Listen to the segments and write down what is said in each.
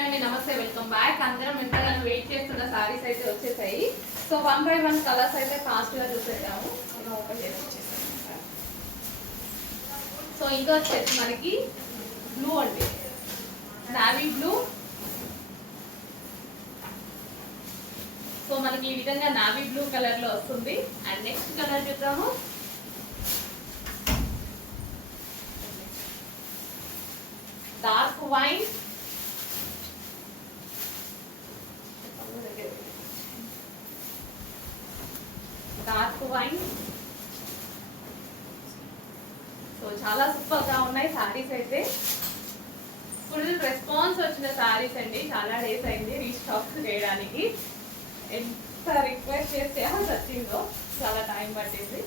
అండి నమస్తే welcome back. అందరం ఎంతగానో వెయిట్ చేస్తున్న సారీస్ అయితే వచ్చేసాయి. So one by one colours అయితే ఫాస్ట్గా చూసేద్దాము ఓపెన్ చేసి సో ఇంకా వచ్చేసి మనకి బ్లూ అండి. Navy blue. సో మనకి ఈ విధంగా నావీ బ్లూ కలర్లో వస్తుంది. అండ్ నెక్స్ట్ కలర్ చూద్దాము. Dark wine. Dark wine. So చాలా సూపర్గా ఉన్నాయి సారీస్ అయితే. ఫుల్ రెస్పాన్స్ వచ్చిన సారీస్ అండి. చాలా డేస్ అయింది రీస్టాక్ చేయడానికి. ఎంత రిక్వెస్ట్ చేస్తే వచ్చిందో చాలా టైం పట్టింది.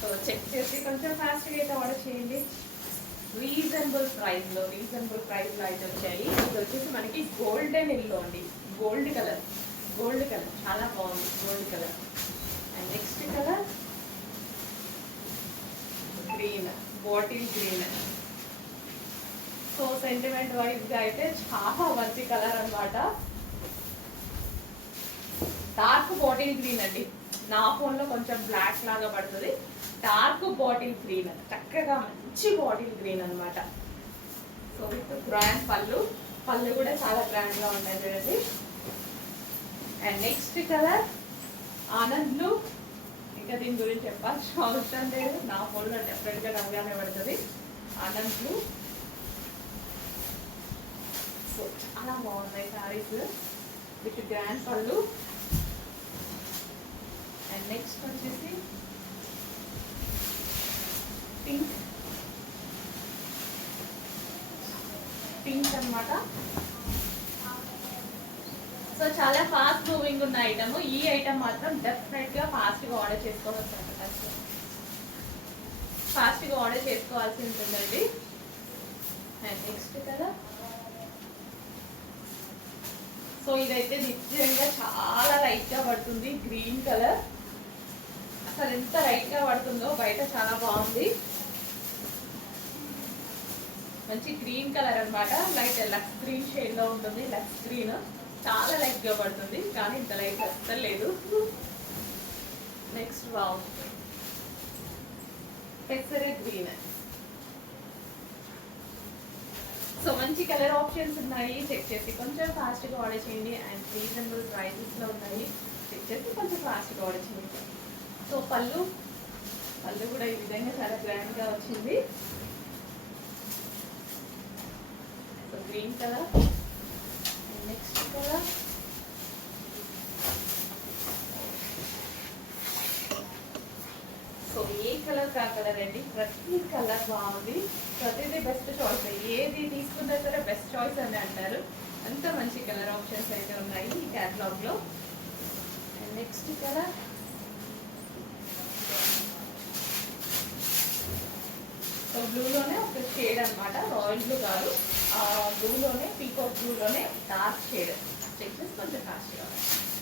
సో చెక్ చేసి కొంచెం ఫాస్ట్గా అయితే ఆర్డర్ చేయండి. రీజనబుల్ ప్రైస్లో రీజనబుల్ ప్రైస్లో అయితే వచ్చాయి. ఇది వచ్చేసి మనకి గోల్డెన్ ఇల్లు అండి. Gold colour gold colour. చాలా బాగుంది gold colour. Next colour green bottle green so sentiment వైజ్గా అయితే చాలా మంచి కలర్ అన్నమాట. డార్క్ బాటిల్ గ్రీన్ అండి. నా ఫోన్లో కొంచెం బ్లాక్ లాగా పడుతుంది. డార్క్ బాటిల్ గ్రీన్ చక్కగా మంచి బాటిల్ గ్రీన్ అన్నమాట. సో విత్ గ్రాండ్ పళ్ళు. పళ్ళు కూడా చాలా గ్రాండ్గా ఉంటాయి చూడండి. అండ్ నెక్స్ట్ కలర్ ఆనంద్ ఇంకా దీని గురించి చెప్పాల్సిన అవసరం లేదు. నా ఫోన్లో డెఫినెట్గా నవ్వుగానే పడుతుంది. ఆనంద్ సో చాలా బాగున్నాయి శారీస్ విత్ గ్రాండ్ పళ్ళు. అండ్ నెక్స్ట్ వచ్చేసి పింక్ పింక్ అన్నమాట. సో చాలా ఫాస్ట్ మూవింగ్ ఉన్న ఐటమ్ ఈ ఐటమ్ మాత్రం డెఫినెట్గా ఫాస్ట్గా ఆర్డర్ చేసుకోవచ్చు ఫాస్ట్గా ఆర్డర్ చేసుకోవాల్సి ఉంటుందండి. అండ్ నెక్స్ట్ కదా. సో ఇదైతే నిజంగా చాలా లైట్గా పడుతుంది గ్రీన్ కలర్ అసలు ఎంత లైట్గా పడుతుందో బయట చాలా బాగుంది. మంచి గ్రీన్ కలర్ అనమాట లైట్ లక్స్ గ్రీన్ షేడ్లో ఉంటుంది లక్స్ గ్రీన్ చాలా లైట్గా పడుతుంది కానీ ఇంత లైట్ అస్సలు లేదు. Next wow. పెసరే గ్రీన్ సో మంచి కలర్ ఆప్షన్స్ ఉన్నాయి. చెక్ చేసి కొంచెం ఫాస్ట్గా ఆర్డర్ చేయండి. అండ్ రీజనబుల్ ప్రైసెస్లో ఉన్నాయి. చెక్ చేసి కొంచెం ఫాస్ట్గా ఆర్డర్ చేయండి. సో పళ్ళు. పళ్ళు కూడా ఈ విధంగా చాలా గ్రాండ్గా వచ్చింది. సో గ్రీన్ కలర్ సో ఏ కలర్ కా కలర్ అండి ప్రతి కలర్ బాగుంది. ప్రతిదీ బెస్ట్ చాయిస్ ఏది తీసుకున్నా సరే బెస్ట్ చాయిస్ అని అంటారు. అంత మంచి కలర్ ఆప్షన్స్ అయితే ఉన్నాయి ఈ క్యాటలాగ్లో. Next colour. సో బ్లూలోనే ఒక షేడ్ అనమాట రాయల్ బ్లూ కాదు. బ్లూలోనే పీకాక్ బ్లూలోనే డార్క్ షేడ్ చెక్ చేసి కొంచెం కాస్ట్ కావాలి